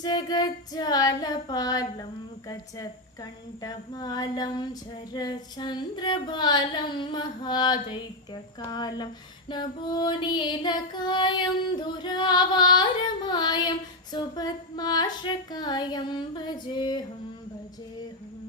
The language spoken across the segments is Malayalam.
ജഗജ്ജാലപാലം ഗജത്കണ്ഠമാലം ശരചന്ദ്രബാലം മഹാദൈത്യകാലം നഭോനീലകായം ദുരാവാരമായം സുപത്മാശ്രകായം ഭജേഹം ഭജേഹം.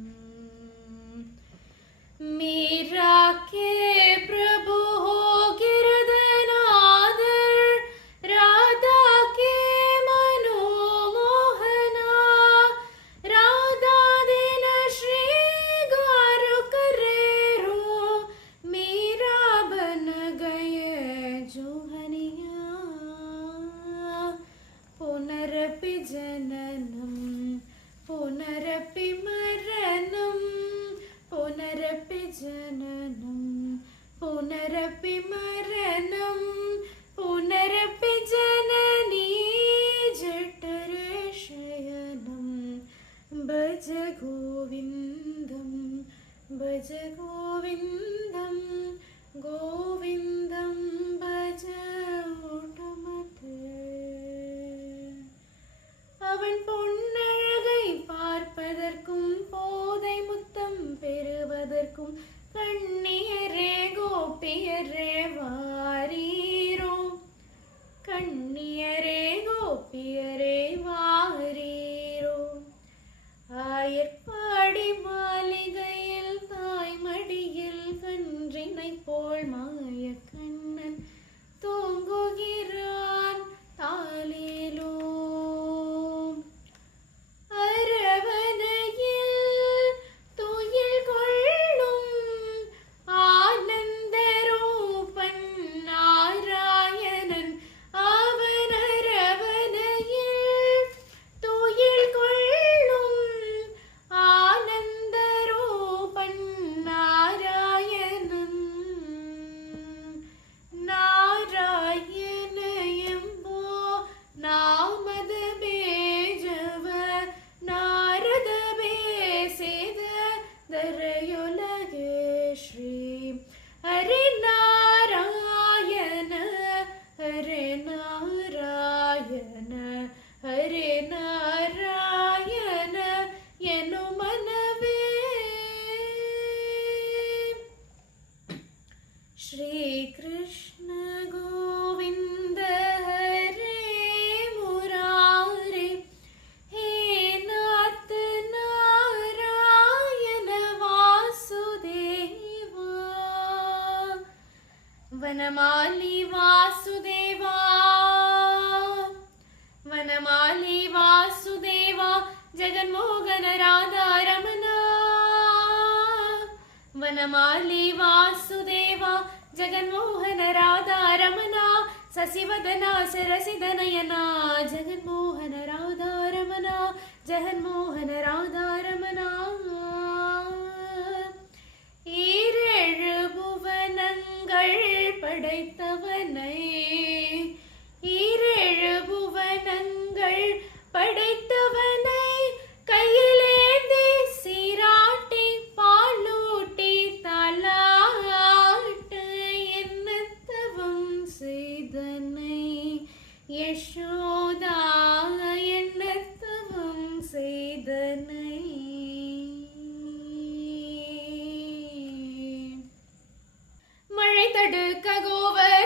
പുനരപ്പി മരണം പുനരപ്പി ജനനം പുനരപ്പി മരണം പുനരപ്പി ജനം वनमाली वासुदेवा। वनमाली वासुदेवा, जगन्मोहन राधा रमना वनमाली वासुदेवा, जगन्मोहन राधा रमना ससिवदना सरसिदनयना जगन्मोहन राधा रमना जगन्मोहन राधा படைத்தவனை ஈரேழு புவனங்கள் படைத்தவனை கையிலேந்தி சீராட்டி பாலூட்டி தலாட்ட என்னத்தவும் செய்தனை. யசோதா खगोवर